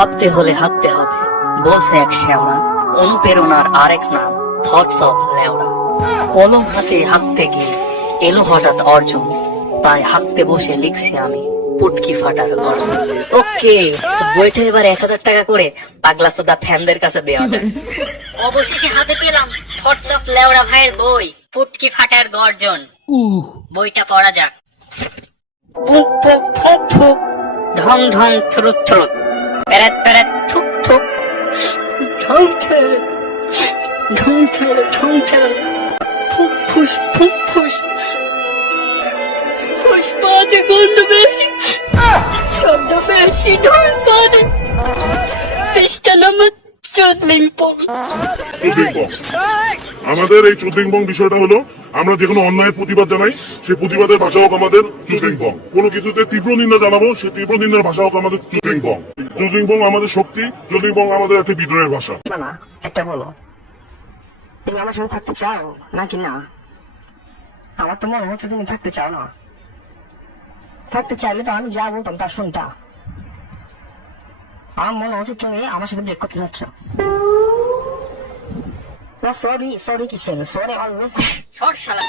ভাবতে হলে হাঁটতে হবে। বলছে এক শ্যাওড়া অনুপ্রেরণার আরেক নাম থটস অফ লেওড়া কলম হাতে হাঁটতে গিয়ে এলো হঠাৎ অর্জন। তাই হাঁটতে বসে লিখছি আমি পুটকি ফাটার গল্প। ওকে বইটা এবার এক হাজার টাকা করে পাগলা সোদা ফ্যানদের কাছে দেওয়া যায় অবশেষে হাতে পেলাম থটস অফ লেওড়া ভাইয়ের বই পুটকি ফাটার গর্জন। বইটা পড়া যাক। পুক পুক ফুক ফুক। ঢং ঢং থ্রুত থ্রুত প্যারাত প্যারাত থুক থুক। ঢং ঠেরে ঢং ঠেরে ঢং ঠেরে ফুক ফুস ফুক ফুস। পুষ্পাতে গন্ধ বেশি শব্দ বেশি ঢং পাদে পৃষ্ঠা নম্বর চোদ্লিং আমাদের এই চুদ্রিংবং বিষয়টা হলো আমরা যে কোনো অন্যায়ের প্রতিবাদ জানাই সেই প্রতিবাদের ভাষা হোক আমাদের চুদ্রিংবং কোনো কিছুতে তীব্র নিন্দা জানাব সেই তীব্র নিন্দার ভাষা হোক আমাদের চুদ্রিংবং চুদ্রিংবং আমাদের শক্তি চুদ্রিংবং আমাদের একটা বিদ্রোহের ভাষা। না একটা বলো। তুমি আমার সাথে থাকতে চাও নাকি না? আমার তো মনে হচ্ছে তুমি থাকতে চাও না। থাকতে চাইলে তো আমি যা বলতাম তা শুনতা। আমার মনে হচ্ছে তুমি আমার সাথে ব্রেক করতে যাচ্ছ। না সরি সরি কিসের? সরি অলওয়েজ শর্ট শালা